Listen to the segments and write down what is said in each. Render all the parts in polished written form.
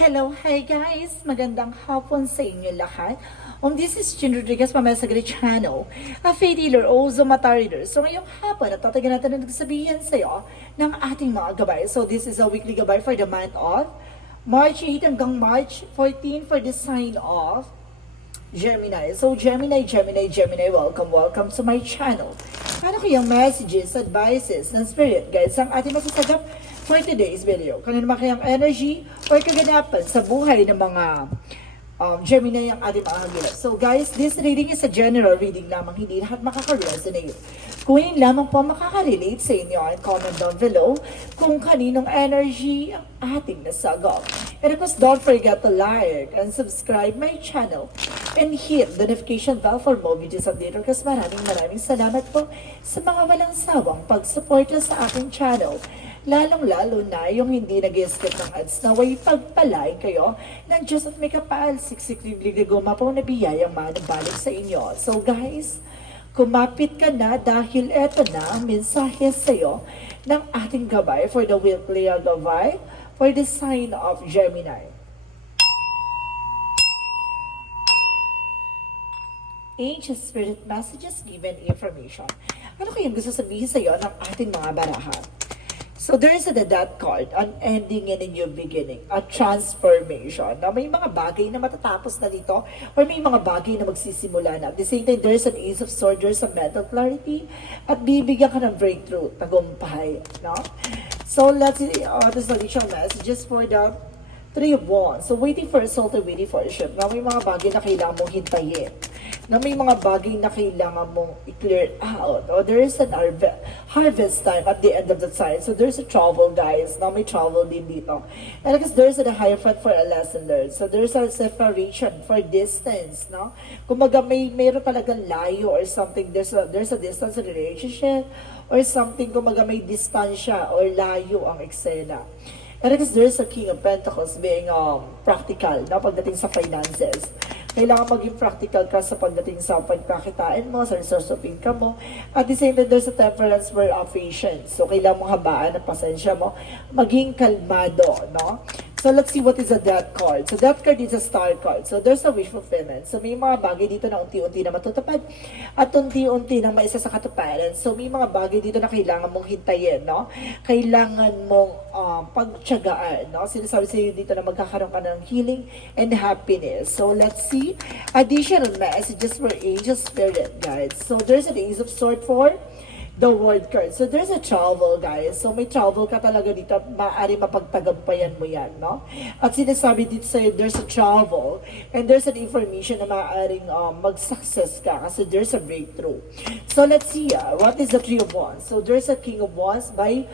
Hello, hi guys! Magandang hapon sa inyo lahat. This is Chin Rodriguez pa sa Great Channel, a faith healer o Zomata reader. So ngayong hapon, natatagan natin na nagsabihin sa iyo ng ating mga gabay. So this is a weekly gabay for the month of March 8 hanggang March 14 for the sign of Gemini. So Gemini, welcome to my channel. Ano kayang messages, advices ng Spirit Guides ang ating masasagap for today's video? Kano naman kayang energy or kaganapan sa buhay ng mga Gemini ang ating mga hagilap. So guys, this reading is a general reading lamang, hindi lahat makaka-resonate. Kung yun lamang po makaka-relate sa inyo, comment down below kung kaninong energy ang ating nasagap. And of course, don't forget to like and subscribe my channel and hit the notification bell for more videos update. Kasi maraming salamat po sa mga walang sawang pagsuporta sa aking channel. Lalong-lalo na yung hindi nag-skip ng ads na way pagpalay kayo ng Diyos at may kapal, siksik-liblig na gumapaw na biyayang manabalik sa inyo. So guys, kumapit ka na dahil eto na ang mensahe sa iyo ng ating gabay for the weekly gabay for the sign of Gemini. Ancient Spirit Messages Given Information. Ano kayang gusto sabihin sa iyo ng ating mga baraha? So there is a death card, an ending and a new beginning, a transformation. Na may mga bagay na matatapos na dito or may mga bagay na magsisimula na. At the same time, there's an Ace of Swords, there's a mental clarity at bibigyan ka ng breakthrough, tagumpay. No? So let's see the additional messages for the Three of Wands. So waiting for a result or waiting for a ship. Na may mga bagay na kailangan mong hintayin. Na may mga bagay na kailangan mong i-clear out. Or there is an harvest time at the end of the time. So there's a travel, guys. Na may travel din dito. And I guess there's a Hierophant for a lesson learned. So there's a separation for distance, no? Kumbaga mayroon talagang layo or something. There's a distance in relationship or something. Kumbaga may distansya or layo ang eksena. And because there's a King of Pentacles being practical na pagdating sa finances. Kailangan maging practical ka sa pagdating sa pagkakitain mo, sa resource of income mo. At the same time, there's a temperance for patience. So, kailangan mong habaan ang pasensya mo. Maging kalmado, no? So, let's see what is a death card. So, death card is a star card. So, there's a wish fulfillment. So, may mga bagay dito na unti-unti na matutupad at unti-unti na maisa sa katuparan. So, may mga bagay dito na kailangan mong hintayin, no? Kailangan mong pagtiyagaan, no? Sinasabi sa iyo dito na magkakaroon ka ng healing and happiness. So, let's see additional messages for angel spirit guides. So, there's an Ace of Swords for the World card. So, there's a travel, guys. So, may travel ka talaga dito at maaari mapagtagampayan mo yan, no? At sinasabi dito sa'yo, there's a travel and there's an information na maaaring mag-success ka kasi there's a breakthrough. So, let's see, what is the Three of Wands? So, there's a King of Wands by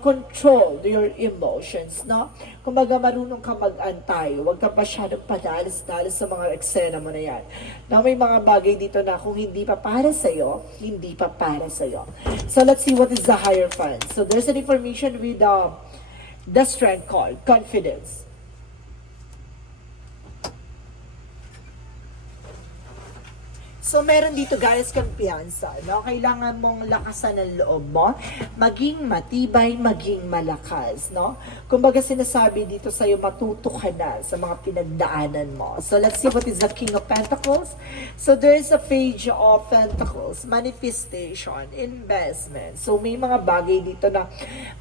control your emotions, no? Kumbaga marunong ka mag-antay, huwag ka masyadong padalis-dalis sa mga eksena mo na yan. Na may mga bagay dito na kung hindi pa para sa'yo, hindi pa para sa'yo. So let's see what is the Hierophant. So there's an information with the Strength card, confidence. So, meron dito guys, kumpiyansa, no? Kailangan mong lakasan ang loob mo, maging matibay, maging malakas, no? Kumbaga sinasabi dito sa'yo, matuto ka na sa mga pinagdaanan mo. So, let's see what is the King of Pentacles. So, there is a Page of Pentacles, manifestation, investment. So, may mga bagay dito na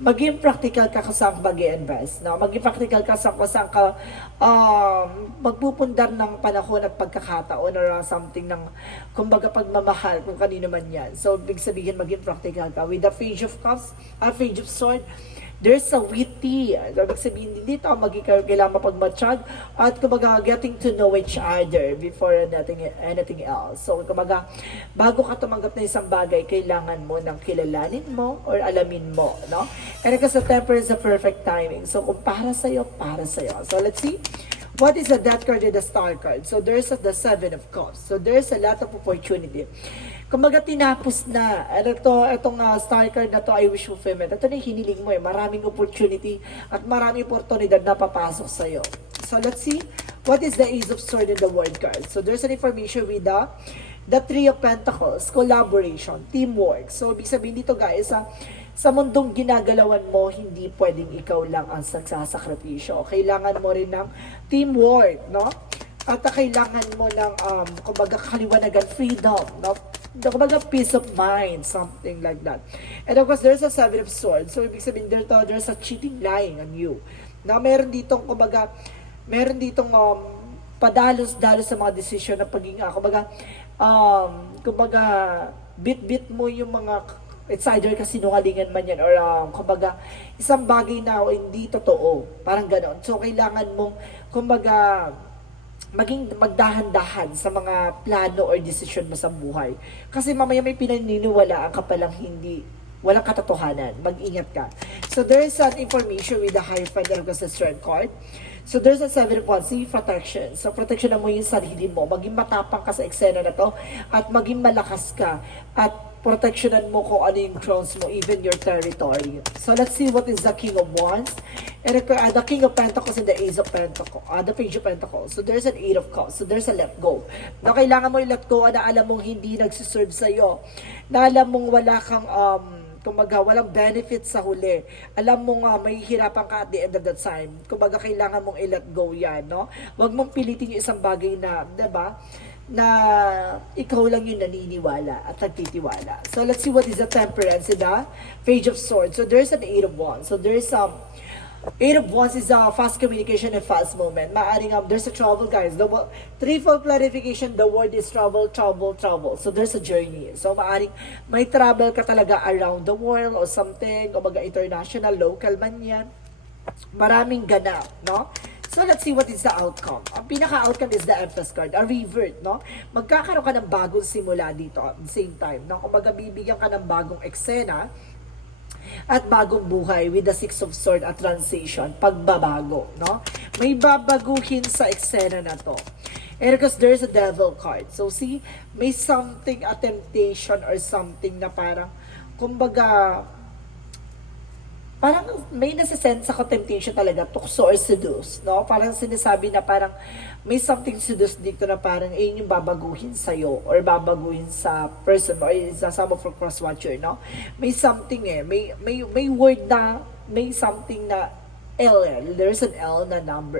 maging practical ka saan ka mag-invest, no? Maging practical ka saan ka magpupundar ng panahon at pagkakataon or something ng kumbaga pagmamahal kung kanino man yan. So, big sabihin maging practical ka. With the Page of Cups, Page of Sword, there's a witty. Ibig sabihin din dito, kailangan mapagmatsyag at kumbaga getting to know each other before anything else. So, kumbaga, bago ka tumanggap na isang bagay, kailangan mo nang kilalanin mo or alamin mo, no? And because the temper is the perfect timing. So, kung para sa'yo, para sa'yo. So, let's see. What is the death card and the star card? So, there's the Seven of Cups. So, there's a lot of opportunity. Kumbaga, tinapos na. Itong star card na to ay wish fulfillment. Ito na yung hiniling mo eh. Maraming opportunity at maraming oportunidad na papasok sa'yo. So, let's see. What is the Ace of Swords and the World card? So, there's an information with the Three of Pentacles, collaboration, teamwork. So, ibig sabihin dito guys, sa mundong ginagalawan mo, hindi pwedeng ikaw lang ang sagsasakripisyo. Kailangan mo rin ng teamwork, no? At kailangan mo ng, kumbaga, kaliwanagan, freedom, no? Kumbaga, peace of mind, something like that. And of course, there's a seven of swords. So, ibig sabihin, there's a cheating lying on you. Na meron ditong, kumbaga, meron ditong padalos-dalos sa mga desisyon na pagiging, kumbaga, bit-bit mo yung mga, it's either kasinungalingan man yan or kumbaga isang bagay na hindi totoo, parang ganon. So kailangan mong kumbaga maging magdahan-dahan sa mga plano or desisyon mo sa buhay, kasi mamaya may pinaniniwalaan ka palang hindi walang katotohanan. Mag-ingat ka. So there is an information with the Hierophant and the Strength card. So there's a 7 of Wands, protection. So protection mo yung sarili mo. Maging matapang ka sa eksena na to at maging malakas ka at protectionan mo kung ano yung thrones mo, even your territory. So let's see what is the King of Wands. And the King of Pentacles and the Ace of Pentacles, the Page of Pentacles. So there's an 8 of Cups. So there's a let go. Na kailangan mo i-let go na alam mong hindi nagsiserve sa'yo. Na alam mong wala kang kumbaga, walang benefit sa huli. Alam mo nga, may hirapan ka at the end of the time. Kumbaga, kailangan mong i-let go yan, no? Huwag mong pilitin yung isang bagay na, diba? Na ikaw lang yung naniniwala at nagtitiwala. So, let's see what is the Temperance and the Page of Swords. So, there's an 8 of Wands. So, there's 8 of Wands is a fast communication and fast movement. Maaring there's a travel, guys. Threefold clarification, the word is travel, travel, travel. So there's a journey. So maaring may travel ka talaga around the world or something, o baga international, local man yan. Maraming ganap, no? So let's see what is the outcome. Ang pinaka-outcome is the Empress card, a revert, no? Magkakaroon ka ng bagong simula dito at the same time, no? Kung baga bibigyan ka ng bagong eksena, at bagong buhay with the Six of Swords at transition, pagbabago, no? May babaguhin sa eksena na to. And because there's a Devil card. So see, may something, a temptation or something na parang, kumbaga, parang may nasisense ako temptation talaga, tukso or seduce, no? Parang sinasabi na parang may something seduce dito na parang yung babaguhin sa'yo or babaguhin sa person or sa some of your cross-watcher, no? May something may word na, may something na there's an L na number,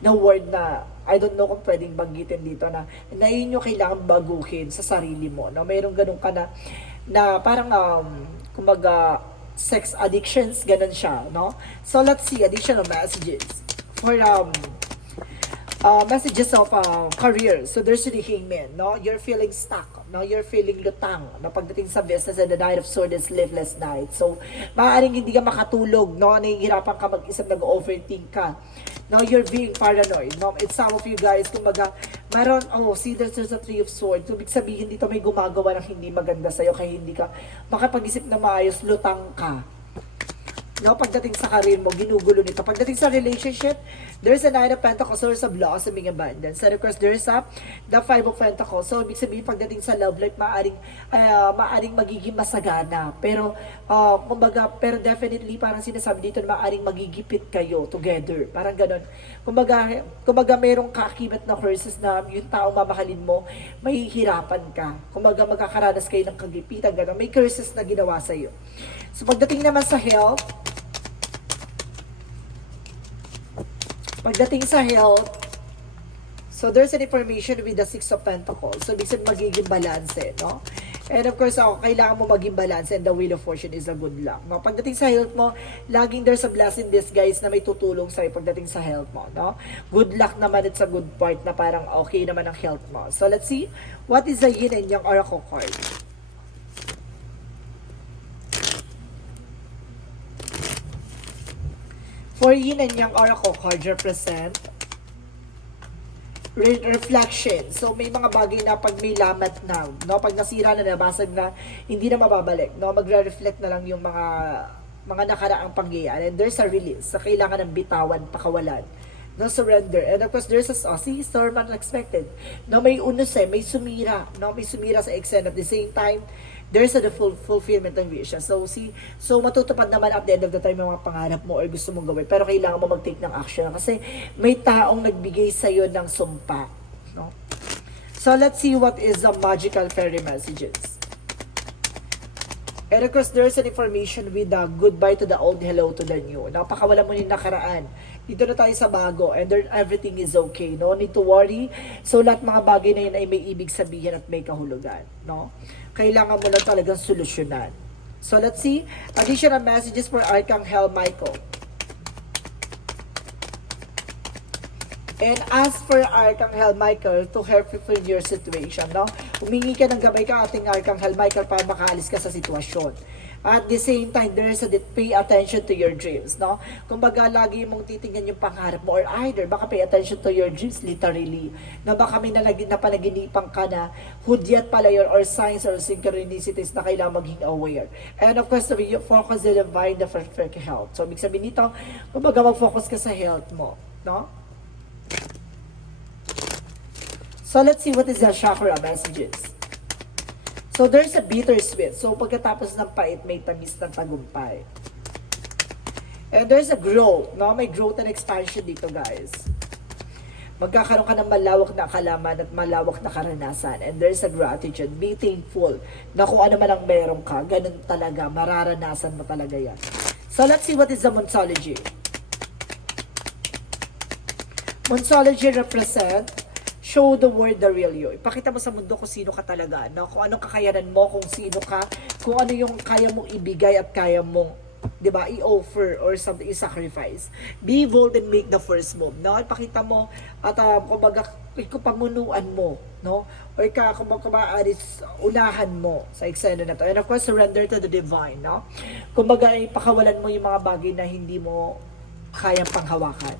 na word na, I don't know kung pwedeng banggitin dito na yun yung kailangan baguhin sa sarili mo, no? Mayroong ganun ka na parang, kumbaga, sex addictions, ganun siya, no? So, let's see, additional messages for, messages of career. So there's the Hangman, no? You're feeling stuck, no? You're feeling lutang, no? Pagdating sa business, and the Knight of Swords is sleepless night. So maaaring hindi ka makatulog, no? Nahihirapan ka mag-isip, nag-overthink ka. No, you're being paranoid, no? It's some of you guys, kumbaga, meron, see, there's a Three of Swords. So, ibig sabihin dito may gumagawa ng hindi maganda sa'yo, kaya hindi ka makapag-isip na maayos, lutang ka. No, pagdating sa career mo, ginugulo nito. Pagdating sa relationship, there's a Nine of Pentacles, there's a blossoming abundance. And of course, there's the Five of Pentacles. So, ibig sabihin, pagdating sa love life, maaring magiging masagana. Pero, pero definitely, parang sinasabi dito na maaring magigipit kayo together. Parang ganun. Kumbaga merong kakibat na curses na yung taong mamahalin mo, may hirapan ka. Kumbaga, magkakaranas kayo ng kagipitan, ganun. May curses na ginawa sa'yo. So, pagdating naman sa health, so there's an information with the Six of Pentacles. So, ibig sabihin magiging balance, no? And of course, kailangan mo maging balance and the Wheel of Fortune is a good luck. No? Pagdating sa health mo, laging there's a blessing in disguise na may tutulong sa'yo pagdating sa health mo, no? Good luck naman, it's a good part na parang okay naman ang health mo. So, let's see, what is the Yin and Yang Oracle card? For Yin and Yang Oracle card represent reflection. So may mga bagay na pag may lamat na, no, pag nasira na, nabasag na, hindi na mababalik, no, magre-reflect na lang yung mga nakaraang pangyayari. And there's a release. So kailangan ng bitawan, pakawalan, no, surrender. And of course there's a storm unexpected. No, may unos may sumira, no, may sumira sa extent at the same time. There's a fulfillment ng vision. So, matutupad naman at the end of the time yung mga pangarap mo or gusto mong gawin. Pero kailangan mo mag-take ng action kasi may taong nagbigay sa'yo ng sumpa. No? So, let's see what is the magical fairy messages. And of course, there's an information with the goodbye to the old, hello to the new. Napakawala mo yung nakaraan. Dito na tayo sa bago, and there, everything is okay. No need to worry. So, lahat mga bagay na yun ay may ibig sabihin at may kahulugan. No? Kailangan mo lang talagang solusyonan. So, let's see. Additional messages for Archangel Michael. And ask for Archangel Michael to help you in your situation, no? Humingi ka ng gabay ka ating Archangel Michael para makaalis ka sa sitwasyon. At the same time, there is a pay attention to your dreams, no? Kumbaga, lagi mong titingnan yung pangarap mo, or either, baka pay attention to your dreams literally, na baka may napanaginipan ka na hudyat pala yun, or signs or synchronicities na kailangan maging aware. And of course, focus on divine the perfect health. So, ibig sabihin nito, kumbaga, mag-focus ka sa health mo, no? So, let's see what is the chakra messages. So, there's a bittersweet. So, pagkatapos ng pait, may tamis ng tagumpay. And there's a growth. No? May growth and expansion dito, guys. Magkakaroon ka ng malawak na kalaman at malawak na karanasan. And there's a gratitude. Be thankful na kung ano man ang meron ka, ganun talaga, mararanasan mo talaga yan. So, let's see what is the Monsology. Monsology represent show the world the real you. Ipakita mo sa mundo kung sino ka talaga, no? Kung anong kakayanan mo, kung sino ka, kung ano yung kaya mong ibigay at kaya mong, 'di ba, i-offer or something, i-sacrifice. Be bold and make the first move, no? Ipakita mo at kumbaga ikupamunuan mo, no? Or kumbaga unahan mo sa eksena na to. And of course, surrender to the divine, no? Kumbaga ipakawalan mo yung mga bagay na hindi mo kayang panghawakan.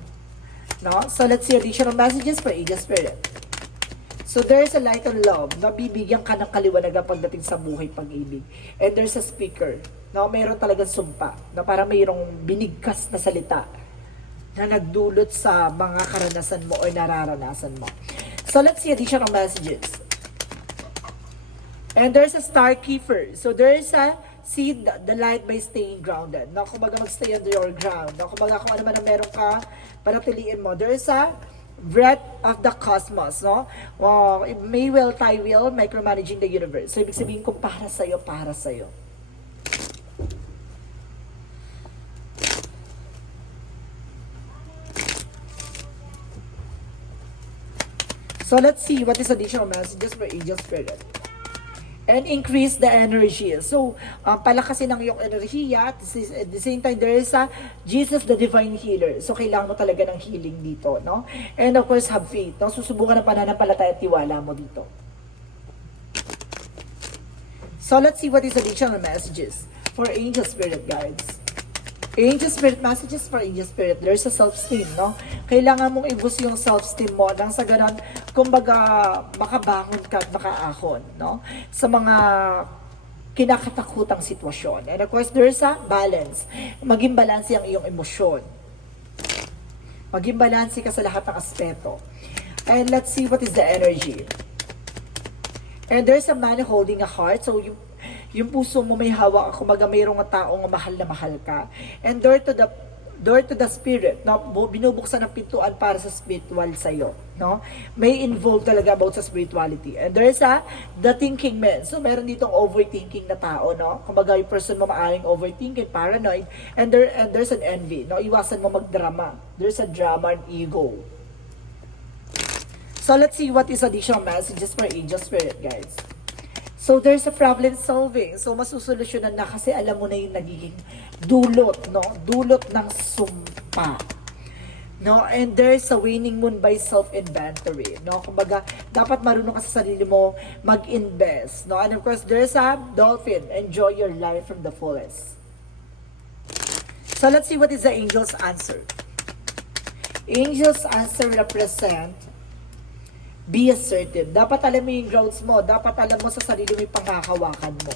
No? So let's see additional messages for Angel Spirit. So there's a light on love. Nabibigyan ka ng kaliwanagan pagdating sa buhay pag-ibig. And there's a speaker. No? Mayroon talagang sumpa. Na parang mayroong binigkas na salita na nagdulot sa mga karanasan mo o nararanasan mo. So let's see additional messages. And there's a star keeper. So there's a see the light by staying grounded. No? Kumbaga mag-stay on your ground. No? Kumbaga kung ano man ang meron ka, panatiliin mo. There's a breath of the cosmos, no? May will, tie will, micromanaging the universe. So, ibig sabihin kung para sa'yo, para sa'yo. So, let's see what is additional messages for Angel Spirit. And increase the energy. So, palakasin ang iyong enerhiya. At the same time, there is a Jesus, the divine healer. So, kailangan mo talaga ng healing dito, no? And of course, have faith, no? Susubukan ng pananampalataya at tiwala mo dito. So, let's see what is additional messages for Angel Spirit guides. Angel Spirit messages for Angel Spirit. There's a self-esteem, no? Kailangan mong i-boost yung self-esteem mo nang sa ganun, kumbaga, makabangon ka at makaahon, no? Sa mga kinakatakutang sitwasyon. And of course, there's a balance. Maging balanse ang iyong emosyon. Maging balanse ka sa lahat ng aspeto. And let's see what is the energy. And there's a man holding a heart. So, yung puso mo may hawak, kumbaga mayroong taong mahal na mahal ka. And door to the spirit, no? Binubuksan ng pintuan para sa spiritual sa'yo, no? May involve talaga about sa spirituality. And there's the thinking man. So, meron ditong overthinking na tao, no? Kumbaga, yung person mo maaaring overthinking, paranoid, and there's an envy, no? Iwasan mo magdrama. There's a drama and ego. So, let's see what is additional messages for Angel Spirit, guys. So, there's a problem solving. So, masusolusyonan na kasi alam mo na yung nagiging dulot, no? Dulot ng sumpa. No? And there's a waning moon by self-inventory. No? Kumbaga, dapat marunong ka sa sarili mo mag-invest. No? And of course, there's a dolphin. Enjoy your life from the fullest. So, let's see what is the angel's answer. Angel's answer represent be assertive. Dapat alam mo yung grounds mo. Dapat alam mo sa sarili mo yung pangkakawakan mo.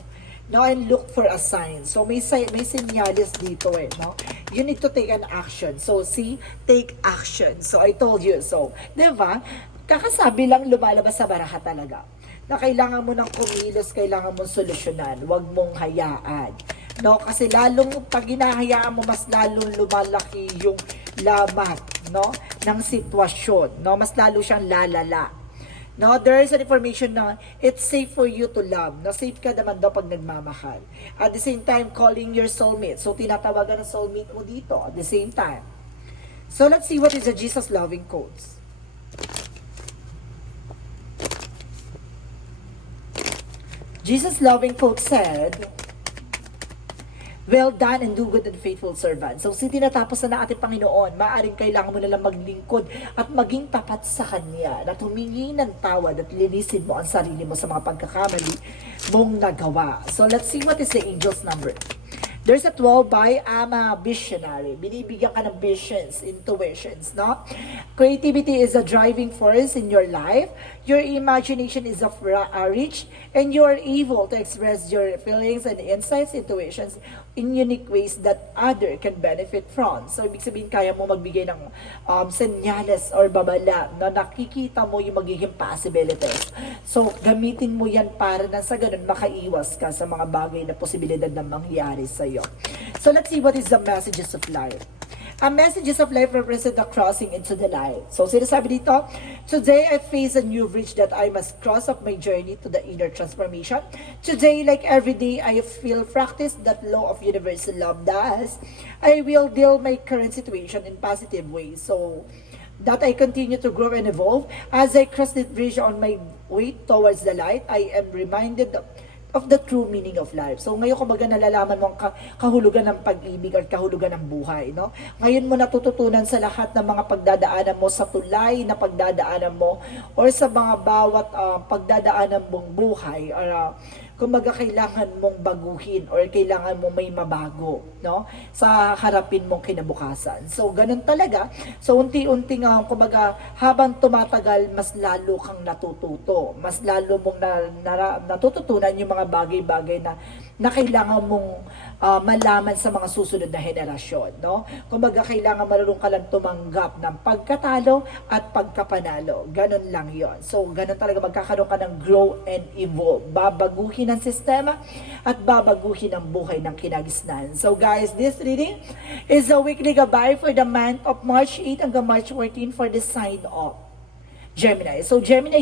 No? And look for a sign. So, may senyales dito eh. No? You need to take an action. So, see? Take action. So, I told you so. Diba? Kakasabi lang lumalabas sa baraha talaga. Na kailangan mo ng kumilos, kailangan mong solusyonan. Huwag mong hayaan. No? Kasi lalong pag hinahayaan mo, mas lalong lumalaki yung lamat, no? Ng sitwasyon. No? Mas lalo siyang lalala. No, there is an information na it's safe for you to love. Na safe ka naman daw pag nagmamahal. At the same time, calling your soulmate. So, tinatawagan ng soulmate mo dito at the same time. So, let's see what is the Jesus loving quotes. Jesus loving quote said, "Well done and do good and faithful servant." So, tinatapos na ng ating Panginoon, maaaring kailangan mo nalang maglingkod at maging tapat sa Kanya, na humingi ng tawad at linisin mo ang sarili mo sa mga pagkakamali mong nagawa. So, let's see what is the angel's number. There's a 12 by I'm a visionary. Binibigyan ka ng visions, intuitions, no? Creativity is a driving force in your life. Your imagination is rich, and you are able to express your feelings and insights, intuitions in unique ways that other can benefit from. So, ibig sabihin, kaya mo magbigay ng senyales or babala na nakikita mo yung magiging possibilities. So, gamitin mo yan para na sa ganun makaiwas ka sa mga bagay na posibilidad na mangyari sa'yo. So, let's see what is the messages of life. Ang messages of life represent the crossing into the light. So, sinasabi dito, today I face a new bridge that I must cross up my journey to the inner transformation. Today, like every day, I feel practice that law of universal love. Thus, I will deal my current situation in positive ways. So, that I continue to grow and evolve. As I cross this bridge on my way towards the light, I am reminded of the true meaning of life. So ngayon kumbaga nalalaman mo ang kahulugan ng pag-ibig at kahulugan ng buhay, no? Ngayon mo natututunan sa lahat ng mga pagdadaanan mo, sa tulay na pagdadaanan mo or sa mga bawat pagdadaanan mong buhay, or kumbaga kailangan mong baguhin or kailangan mo may mabago, no? Sa harapin mong kinabukasan. So ganun talaga. So unti-unting kumbaga habang tumatagal, mas lalo kang natututo. Mas lalo mong natututunan yung mga bagay-bagay na kailangan mong malaman sa mga susunod na henerasyon, no? Kumbaga kailangan marunong ka lang tumanggap ng pagkatalo at pagkapanalo. Ganun lang yon. So ganun talaga, magkakaroon ka ng grow and evolve. Babaguhin ang sistema at babaguhin ang buhay ng kinagisnan. So guys, this reading is a weekly gabay for the month of March 8 hanggang March 14 for the sign of Gemini. So Gemini,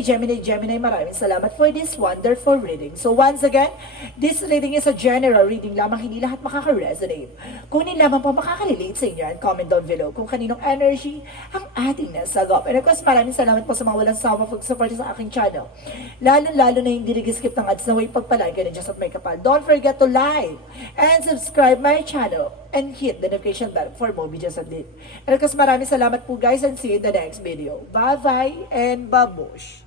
maraming salamat for this wonderful reading. So once again, this reading is a general reading lamang, hindi lahat makaka-resonate. Kunin lamang po makaka-relate sa inyo and comment down below kung kaninong energy ang ating nasagop. And of course, maraming salamat po sa mga walang sawa pag-support sa aking channel. Lalo na yung skip ng ads na way pagpalay ka na just at may kapal. Don't forget to like and subscribe my channel and hit the notification bell for more videos update. And of course, maraming salamat po guys and see you in the next video. Bye-bye and babush!